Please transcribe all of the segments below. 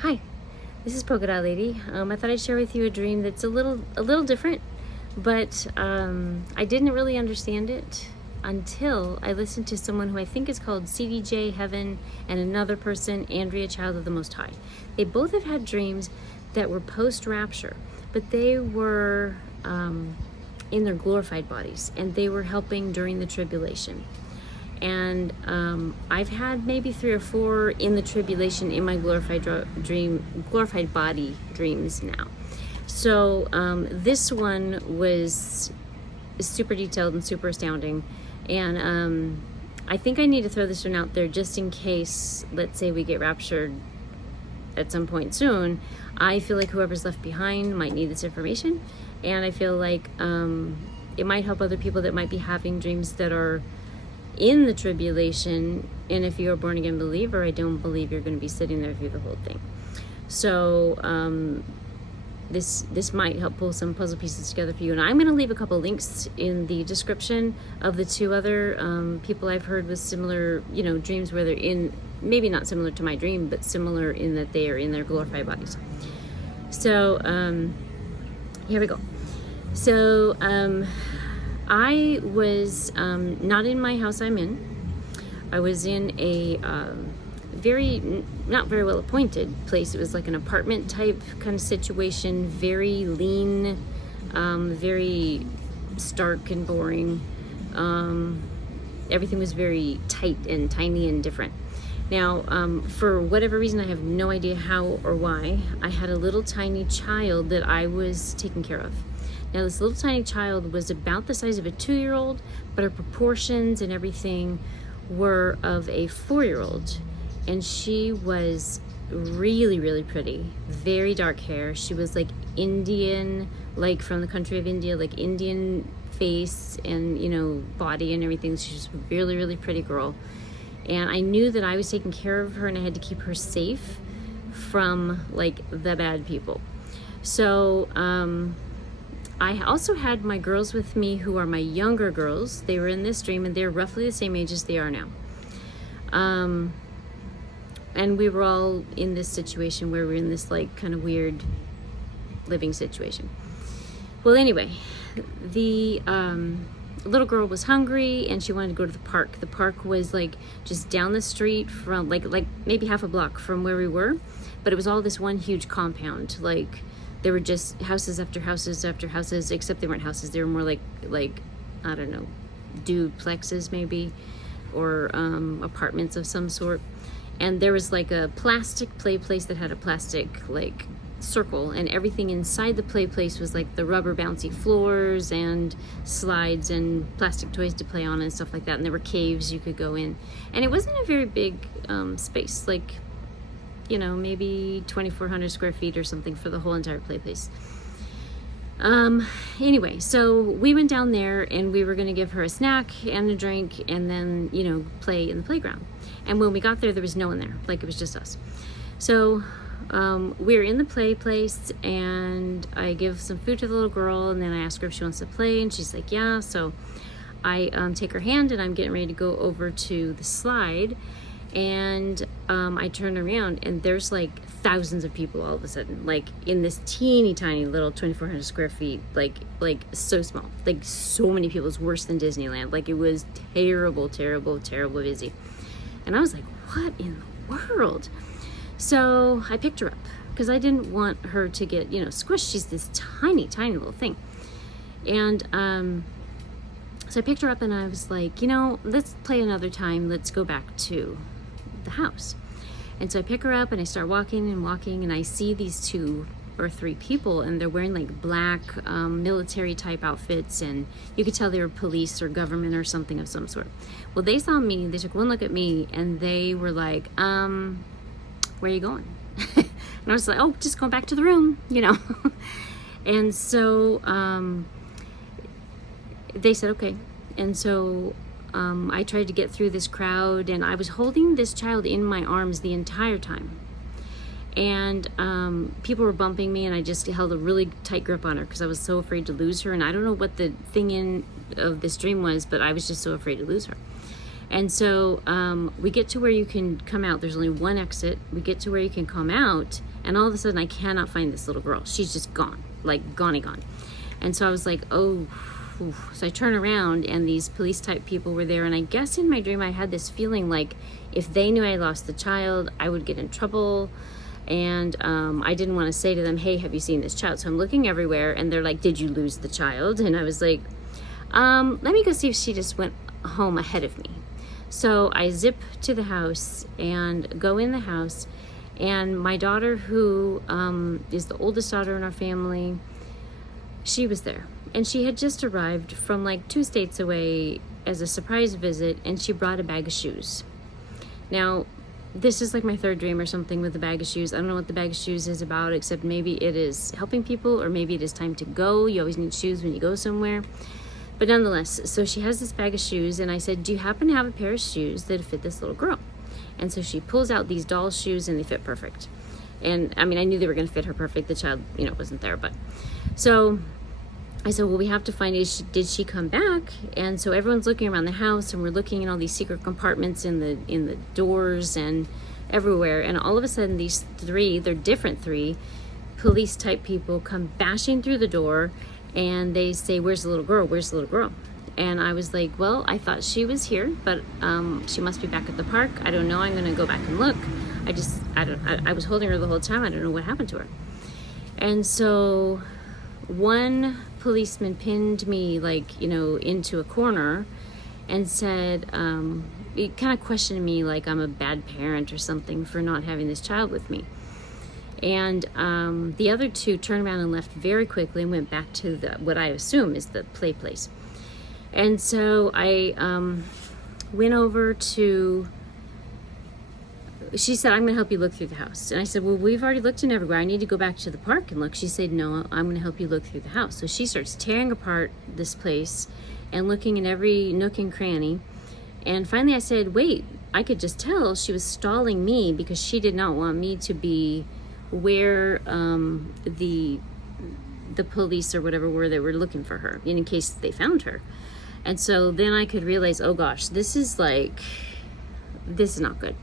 Hi, this is Polka Dot Lady. I thought I'd share with you a dream that's a little different, but I didn't really understand it until I listened to someone who I think is called CDJ Heaven and another person, Andrea, Child of the Most High. They both have had dreams that were post-rapture, but they were in their glorified bodies, and they were helping during the tribulation. And I've had maybe 3 or 4 in the tribulation in my glorified body dreams now. So this one was super detailed and super astounding, and I think I need to throw this one out there just in case, let's say we get raptured at some point soon. I feel like whoever's left behind might need this information, and I feel like it might help other people that might be having dreams that are in the tribulation. And if you're a born again believer, I don't believe you're going to be sitting there through the whole thing. So this might help pull some puzzle pieces together for you. And I'm going to leave a couple links in the description of the 2 other people I've heard with similar, dreams where they're in, maybe not similar to my dream, but similar in that they are in their glorified bodies. So here we go. So I was not in my house I'm in. I was in a not very well appointed place. It was like an apartment type kind of situation, very lean, very stark and boring. Everything was very tight and tiny and different. Now, for whatever reason, I have no idea how or why, I had a little tiny child that I was taking care of. Now, this little tiny child was about the size of a 2-year-old, but her proportions and everything were of a 4-year-old. And she was really, really pretty. Very dark hair. She was like Indian, like from the country of India, like Indian face and, body and everything. She was a really, really pretty girl. And I knew that I was taking care of her and I had to keep her safe from, like, the bad people. So, I also had my girls with me who are my younger girls. They were in this dream and they're roughly the same age as they are now. And we were all in this situation where we're in this like kind of weird living situation. Well, anyway, the little girl was hungry and she wanted to go to the park. The park was like just down the street from like maybe half a block from where we were, but it was all this one huge compound. Like, there were just houses after houses after houses, except they weren't houses. They were more like I don't know, duplexes maybe, or apartments of some sort. And there was like a plastic play place that had a plastic like circle, and everything inside the play place was like the rubber bouncy floors and slides and plastic toys to play on and stuff like that. And there were caves you could go in, and it wasn't a very big space, like, maybe 2,400 square feet or something for the whole entire play place. Anyway, so we went down there and we were going to give her a snack and a drink and then, play in the playground. And when we got there, there was no one there. Like, it was just us. So we were in the play place and I give some food to the little girl and then I ask her if she wants to play and she's like, yeah. So I take her hand and I'm getting ready to go over to the slide. And I turn around and there's like thousands of people all of a sudden, like in this teeny tiny little 2,400 square feet, like so small, like so many people. It's worse than Disneyland. Like, it was terrible, terrible, terrible busy. And I was like, what in the world? So I picked her up because I didn't want her to get, squished. She's this tiny, tiny little thing. And so I picked her up and I was like, let's play another time. Let's go back to the house. And so I pick her up and I start walking and I see these 2 or 3 people and they're wearing like black military type outfits, and you could tell they were police or government or something of some sort. Well, they saw me, they took one look at me and they were like, where are you going? And I was like, oh, just going back to the room, And so they said okay. And so I tried to get through this crowd and I was holding this child in my arms the entire time. And people were bumping me and I just held a really tight grip on her because I was so afraid to lose her. And I don't know what the thing of this dream was, but I was just so afraid to lose her. And so we get to where you can come out. There's only one exit. We get to where you can come out, and all of a sudden I cannot find this little girl. She's just gone, like gone. And so I was like, oh. So I turn around, and these police type people were there, and I guess in my dream I had this feeling like if they knew I lost the child, I would get in trouble. And I didn't want to say to them, hey, have you seen this child? So I'm looking everywhere, and they're like, did you lose the child? And I was like, let me go see if she just went home ahead of me. So I zip to the house and go in the house, and my daughter, who is the oldest daughter in our family, she was there. And she had just arrived from like 2 states away as a surprise visit, and she brought a bag of shoes. Now, this is like my 3rd dream or something with the bag of shoes. I don't know what the bag of shoes is about, except maybe it is helping people, or maybe it is time to go. You always need shoes when you go somewhere. But nonetheless, so she has this bag of shoes, and I said, do you happen to have a pair of shoes that fit this little girl? And so she pulls out these doll shoes, and they fit perfect. And I mean, I knew they were going to fit her perfect. The child, wasn't there, but so I said, well, we have to find, did she come back? And so everyone's looking around the house, and we're looking in all these secret compartments in the doors and everywhere. And all of a sudden, these 3, they're different 3 police type people come bashing through the door, and they say, where's the little girl? Where's the little girl? And I was like, well, I thought she was here, but she must be back at the park. I don't know. I'm going to go back and look. I was holding her the whole time. I don't know what happened to her. And so one policeman pinned me into a corner and said, he kind of questioned me like I'm a bad parent or something for not having this child with me. And the other 2 turned around and left very quickly and went back to what I assume is the play place. And so I went over to, she said, I'm going to help you look through the house. And I said, well, we've already looked in everywhere. I need to go back to the park and look. She said, no, I'm going to help you look through the house. So she starts tearing apart this place and looking in every nook and cranny. And finally I said, wait, I could just tell she was stalling me because she did not want me to be where the police or whatever were that were looking for her in case they found her. And so then I could realize, oh gosh, this is not good.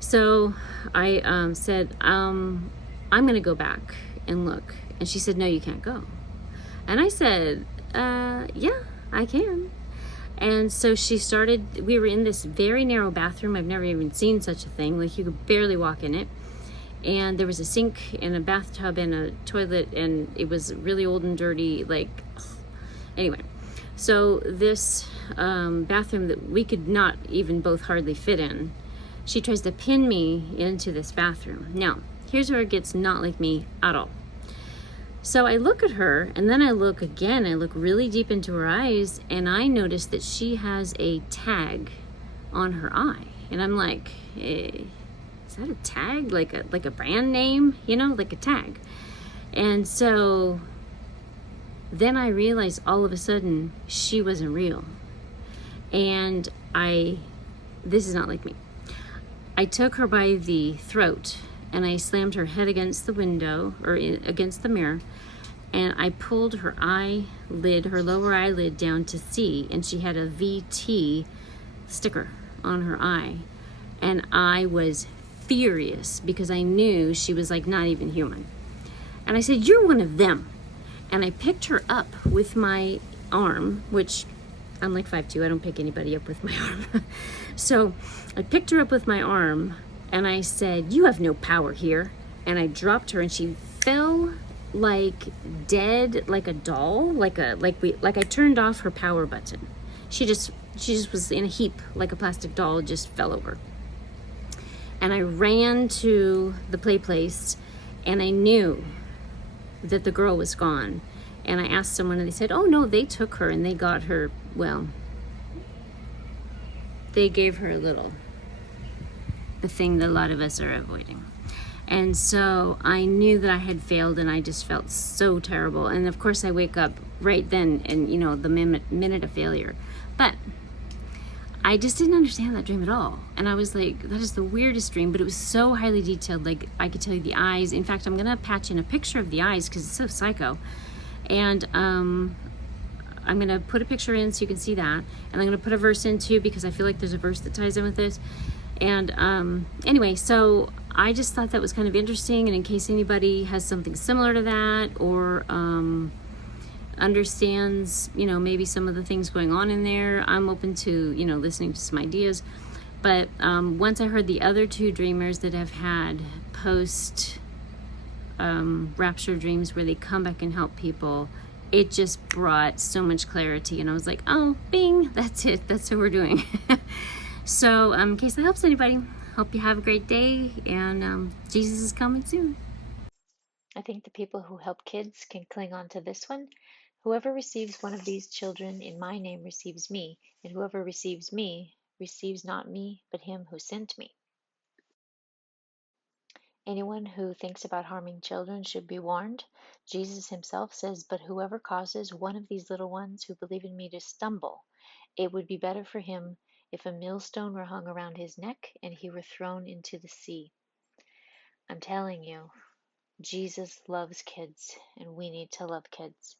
So I said, I'm going to go back and look. And she said, no, you can't go. And I said, yeah, I can. And so she started, we were in this very narrow bathroom. I've never even seen such a thing. Like, you could barely walk in it. And there was a sink and a bathtub and a toilet, and it was really old and dirty. Anyway, so this bathroom that we could not even both hardly fit in, she tries to pin me into this bathroom. Now, here's where it gets not like me at all. So I look at her, and then I look again. I look really deep into her eyes, and I notice that she has a tag on her eye. And I'm like, is that a tag? Like a brand name? Like a tag. And so then I realized all of a sudden she wasn't real. And this is not like me. I took her by the throat, and I slammed her head against the window, or against the mirror, and I pulled her eyelid, her lower eyelid, down to see, and she had a VT sticker on her eye. And I was furious because I knew she was not even human. And I said, you're one of them. And I picked her up with my arm, which I'm 5'2", I don't pick anybody up with my arm. So I picked her up with my arm, and I said, you have no power here. And I dropped her, and she fell dead, like a doll, like I turned off her power button. She just was in a heap, like a plastic doll, just fell over. And I ran to the play place, and I knew that the girl was gone. And I asked someone, and they said, oh no, they took her and they got her, they gave her the thing that a lot of us are avoiding. And so I knew that I had failed, and I just felt so terrible. And of course I wake up right then, and the minute of failure. But I just didn't understand that dream at all. And I was like, that is the weirdest dream, but it was so highly detailed. I could tell you the eyes. In fact, I'm going to patch in a picture of the eyes because it's so psycho. And I'm going to put a picture in so you can see that. And I'm going to put a verse in too, because I feel like there's a verse that ties in with this. And anyway, so I just thought that was kind of interesting. And in case anybody has something similar to that, or understands, maybe some of the things going on in there, I'm open to, listening to some ideas. But once I heard the other two dreamers that have had post rapture dreams where they come back and help people, it just brought so much clarity. And I was like, oh, bing, that's it. That's what we're doing. So in case that helps anybody, hope you have a great day, and Jesus is coming soon. I think the people who help kids can cling on to this one. Whoever receives one of these children in my name receives me, and whoever receives me receives not me, but him who sent me. Anyone who thinks about harming children should be warned. Jesus himself says, "But whoever causes one of these little ones who believe in me to stumble, it would be better for him if a millstone were hung around his neck and he were thrown into the sea." I'm telling you, Jesus loves kids, and we need to love kids.